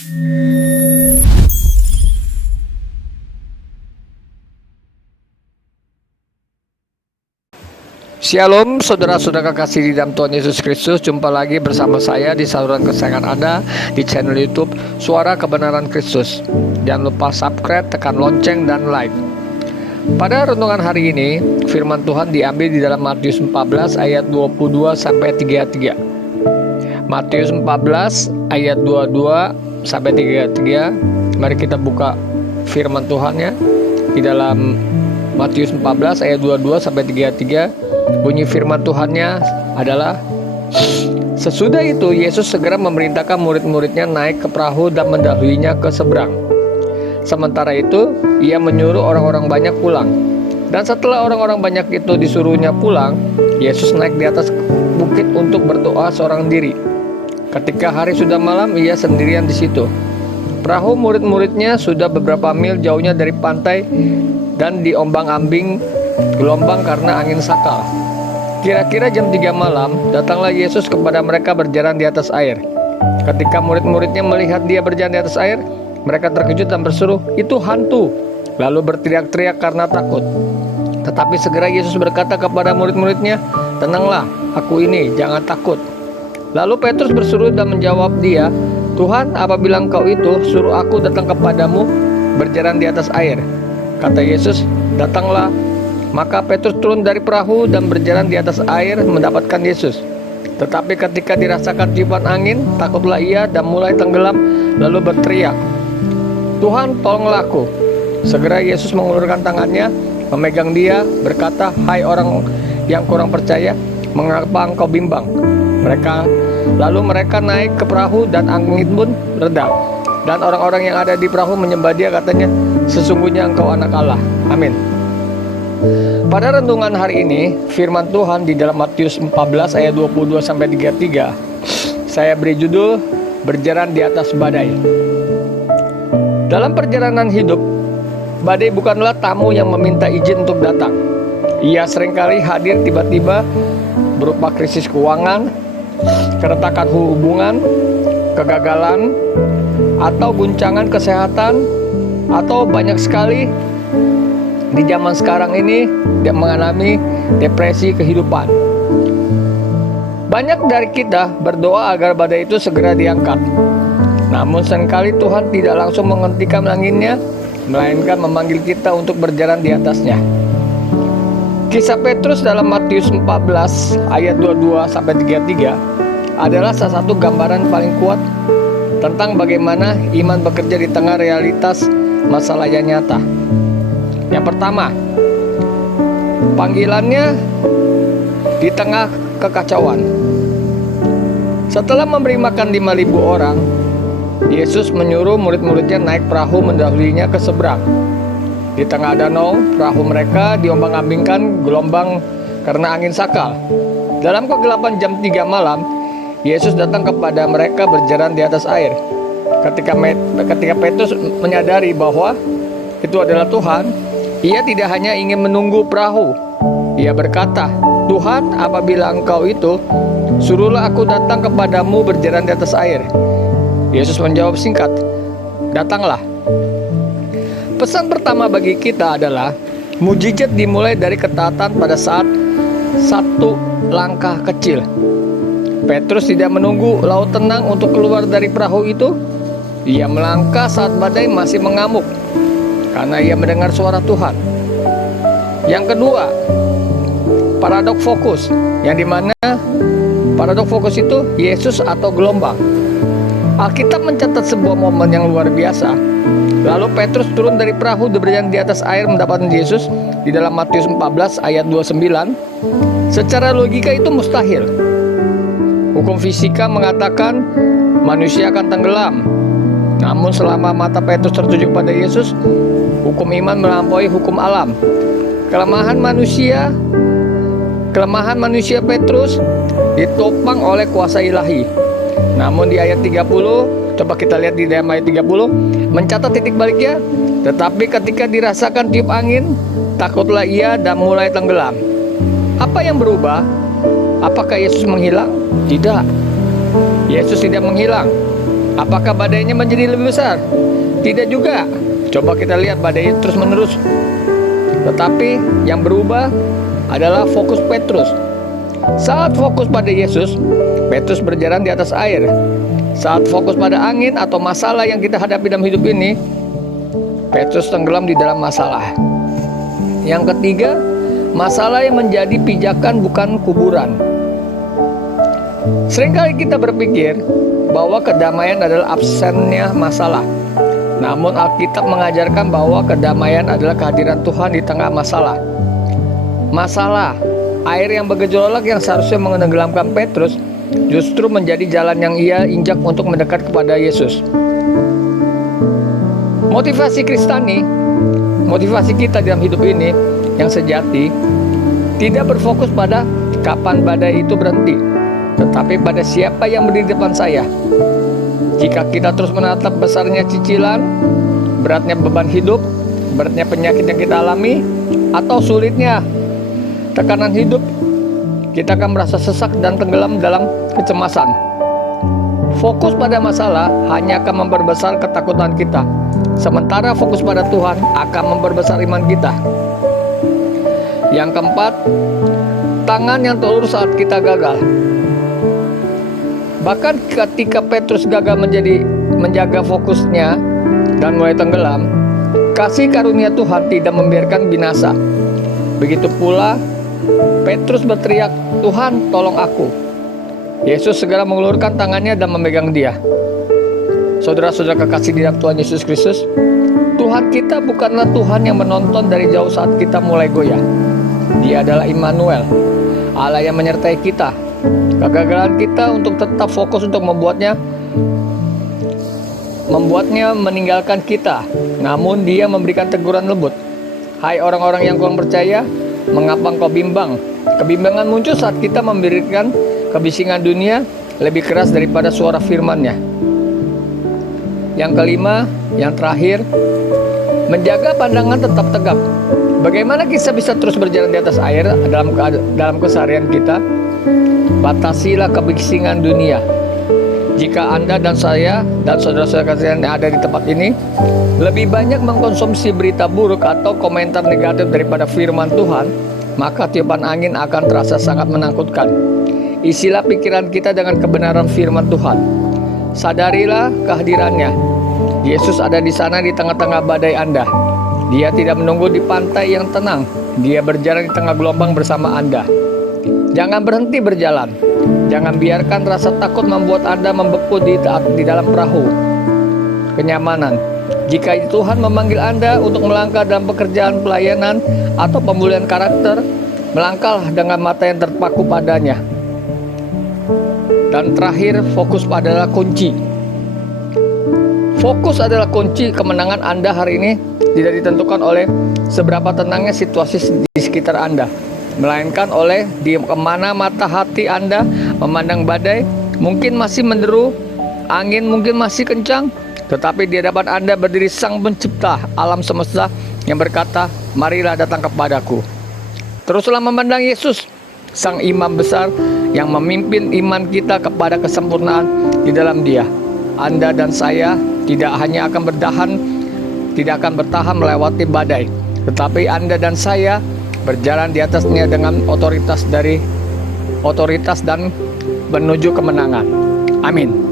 Shalom saudara-saudara kasih di dalam Tuhan Yesus Kristus. Jumpa lagi bersama saya di saluran kesayangan Anda di channel YouTube Suara Kebenaran Kristus. Jangan lupa subscribe, tekan lonceng, dan like. Pada renungan hari ini, firman Tuhan diambil di dalam Matius 14 ayat 22-33. Matius 14 ayat 22-33. Mari kita buka firman Tuhannya di dalam Matius 14 ayat 22-33. Bunyi firman Tuhannya adalah, sesudah itu Yesus segera memerintahkan murid-muridnya naik ke perahu dan mendahuluinya ke seberang. Sementara itu ia menyuruh orang-orang banyak pulang. Dan setelah orang-orang banyak itu disuruhnya pulang, Yesus naik di atas bukit untuk berdoa seorang diri. Ketika hari sudah malam, ia sendirian di situ. Perahu murid-muridnya sudah beberapa mil jauhnya dari pantai dan diombang-ambing gelombang karena angin sakal. Kira-kira jam 3 malam, datanglah Yesus kepada mereka berjalan di atas air. Ketika murid-muridnya melihat dia berjalan di atas air, mereka terkejut dan berseru, "Itu hantu!" Lalu berteriak-teriak karena takut. Tetapi segera Yesus berkata kepada murid-muridnya, "Tenanglah, aku ini, jangan takut." Lalu Petrus berseru dan menjawab dia, "Tuhan, apabila Engkau itu, suruh aku datang kepadamu berjalan di atas air." Kata Yesus, "Datanglah." Maka Petrus turun dari perahu dan berjalan di atas air mendapatkan Yesus. Tetapi ketika dirasakan tiupan angin, takutlah ia dan mulai tenggelam, lalu berteriak, "Tuhan, tolonglah aku." Segera Yesus mengulurkan tangannya, memegang dia, berkata, "Hai orang yang kurang percaya, mengapa engkau bimbang?" Lalu mereka naik ke perahu dan angin pun reda. Dan orang-orang yang ada di perahu menyembah dia, katanya, "Sesungguhnya engkau anak Allah." Amin. Pada renungan hari ini, firman Tuhan di dalam Matius 14 ayat 22-33, saya beri judul Berjalan di Atas Badai. Dalam perjalanan hidup, badai bukanlah tamu yang meminta izin untuk datang. Ia seringkali hadir tiba-tiba berupa krisis keuangan, keretakan hubungan, kegagalan, atau guncangan kesehatan, atau banyak sekali di zaman sekarang ini dia mengalami depresi kehidupan. Banyak dari kita berdoa agar badai itu segera diangkat. Namun seringkali Tuhan tidak langsung menghentikan anginnya, melainkan memanggil kita untuk berjalan di atasnya. Kisah Petrus dalam Matius 14 ayat 22-33 adalah salah satu gambaran paling kuat tentang bagaimana iman bekerja di tengah realitas masalah yang nyata. Yang pertama, panggilannya di tengah kekacauan. Setelah memberi makan 5.000 orang, Yesus menyuruh murid-muridnya naik perahu mendahulinya ke seberang. Di tengah danau, perahu mereka diombang-ambingkan gelombang karena angin sakal. Dalam kegelapan jam 3 malam, Yesus datang kepada mereka berjalan di atas air. Ketika Petrus menyadari bahwa itu adalah Tuhan, ia tidak hanya ingin menunggu perahu. Ia berkata, "Tuhan, apabila Engkau itu, suruhlah aku datang kepadamu berjalan di atas air." Yesus menjawab singkat, "Datanglah." Pesan pertama bagi kita adalah, mujizat dimulai dari ketaatan pada saat satu langkah kecil. Petrus tidak menunggu laut tenang untuk keluar dari perahu itu. Ia melangkah saat badai masih mengamuk, karena ia mendengar suara Tuhan. Yang kedua, paradoks fokus, yang dimana paradoks fokus itu Yesus atau gelombang. Alkitab mencatat sebuah momen yang luar biasa. Lalu Petrus turun dari perahu dan berjalan di atas air mendapatkan Yesus di dalam Matius 14 ayat 29. Secara logika itu mustahil. Hukum fisika mengatakan manusia akan tenggelam. Namun selama mata Petrus tertuju pada Yesus, hukum iman melampaui hukum alam. Kelemahan manusia Petrus ditopang oleh kuasa ilahi. Namun di ayat 30, coba kita lihat di dalam ayat 30, mencatat titik baliknya. Tetapi ketika dirasakan tiup angin, takutlah ia dan mulai tenggelam. Apa yang berubah? Apakah Yesus menghilang? Tidak. Yesus tidak menghilang. Apakah badainya menjadi lebih besar? Tidak juga. Coba kita lihat badai terus menerus. Tetapi yang berubah adalah fokus Petrus. Saat fokus pada Yesus, Petrus berjalan di atas air. Saat fokus pada angin atau masalah yang kita hadapi dalam hidup ini, Petrus tenggelam di dalam masalah. Yang ketiga, masalah yang menjadi pijakan bukan kuburan. Seringkali kita berpikir bahwa kedamaian adalah absennya masalah. Namun Alkitab mengajarkan bahwa kedamaian adalah kehadiran Tuhan di tengah masalah. Masalah, air yang bergejolak yang seharusnya menenggelamkan Petrus, justru menjadi jalan yang ia injak untuk mendekat kepada Yesus. Motivasi Kristani, motivasi kita dalam hidup ini yang sejati, tidak berfokus pada kapan badai itu berhenti, tetapi pada siapa yang berdiri di depan saya. Jika kita terus menatap besarnya cicilan, beratnya beban hidup, beratnya penyakit yang kita alami, atau sulitnya tekanan hidup, kita akan merasa sesak dan tenggelam dalam kecemasan. Fokus pada masalah hanya akan memperbesar ketakutan kita, sementara fokus pada Tuhan akan memperbesar iman kita. Yang keempat, tangan yang terulur saat kita gagal. Bahkan ketika Petrus gagal menjaga fokusnya dan mulai tenggelam, kasih karunia Tuhan tidak membiarkan binasa. Begitu pula Petrus berteriak, "Tuhan, tolong aku." Yesus segera mengulurkan tangannya dan memegang dia. Saudara-saudara kekasih di dalam Tuhan Yesus Kristus, Tuhan kita bukanlah Tuhan yang menonton dari jauh saat kita mulai goyah. Dia adalah Immanuel, Allah yang menyertai kita. Kegagalan kita untuk tetap fokus untuk membuatnya meninggalkan kita. Namun Dia memberikan teguran lembut. "Hai orang-orang yang kurang percaya, mengapa engkau bimbang?" Kebimbangan muncul saat kita memberikan kebisingan dunia lebih keras daripada suara firman-Nya. Yang kelima, yang terakhir, menjaga pandangan tetap tegak. Bagaimana kita bisa terus berjalan di atas air dalam keseharian kita? Batasilah kebisingan dunia. Jika Anda dan saya dan saudara-saudara kalian yang ada di tempat ini lebih banyak mengkonsumsi berita buruk atau komentar negatif daripada firman Tuhan, maka tiupan angin akan terasa sangat menakutkan. Isilah pikiran kita dengan kebenaran firman Tuhan. Sadarilah kehadirannya. Yesus ada di sana di tengah-tengah badai Anda. Dia tidak menunggu di pantai yang tenang. Dia berjalan di tengah gelombang bersama Anda. Jangan berhenti berjalan. Jangan biarkan rasa takut membuat Anda membeku di dalam perahu kenyamanan. Jika Tuhan memanggil Anda untuk melangkah dalam pekerjaan pelayanan atau pemulihan karakter, melangkahlah dengan mata yang terpaku padanya. Dan terakhir, fokus adalah kunci. Fokus adalah kunci kemenangan Anda hari ini. Tidak ditentukan oleh seberapa tenangnya situasi di sekitar Anda, melainkan oleh di kemana mata hati Anda memandang badai. Mungkin masih menderu, angin mungkin masih kencang, tetapi di hadapan Anda berdiri Sang Pencipta alam semesta yang berkata, "Marilah datang kepadaku." Teruslah memandang Yesus, Sang Imam besar yang memimpin iman kita kepada kesempurnaan di dalam Dia. Anda dan saya tidak hanya akan bertahan melewati badai, tetapi Anda dan saya berjalan di atasnya dengan otoritas dan menuju kemenangan. Amin.